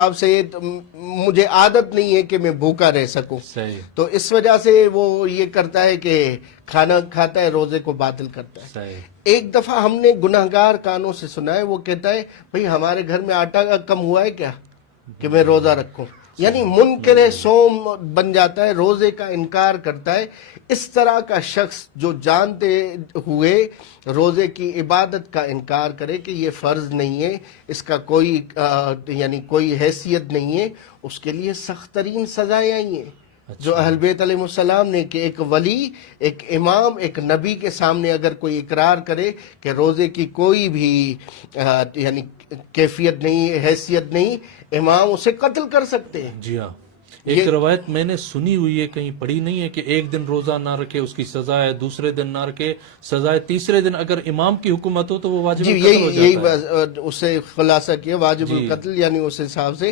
آپ سے مجھے عادت نہیں ہے کہ میں بھوکا رہ سکوں، صحیح تو اس وجہ سے وہ یہ کرتا ہے کہ کھانا کھاتا ہے، روزے کو باطل کرتا ہے۔ صحیح ایک دفعہ ہم نے گناہگار کانوں سے سنا ہے، وہ کہتا ہے بھئی ہمارے گھر میں آٹا کم ہوا ہے کیا کہ میں روزہ رکھوں؟ یعنی منکر صوم بن جاتا ہے، روزے کا انکار کرتا ہے۔ اس طرح کا شخص جو جانتے ہوئے روزے کی عبادت کا انکار کرے کہ یہ فرض نہیں ہے، اس کا کوئی یعنی کوئی حیثیت نہیں ہے، اس کے لیے سخت ترین سزائیں آئی ہیں جو اہل بیت علیہ السلام نے، کہ ایک ولی، ایک امام، ایک نبی کے سامنے اگر کوئی اقرار کرے کہ روزے کی کوئی بھی یعنی کیفیت نہیں، حیثیت نہیں، امام اسے قتل کر سکتے ہیں۔ جی ہاں، ایک روایت میں نے سنی ہوئی ہے، کہیں پڑھی نہیں ہے، کہ ایک دن روزہ نہ رکھے اس کی سزا ہے، دوسرے دن نہ رکھے سزا ہے، تیسرے دن اگر امام کی حکومت ہو تو وہ واجب جی القتل ہو یہی جاتا ہے۔ اسے خلاصہ کیا، واجب القتل، یعنی اس حساب سے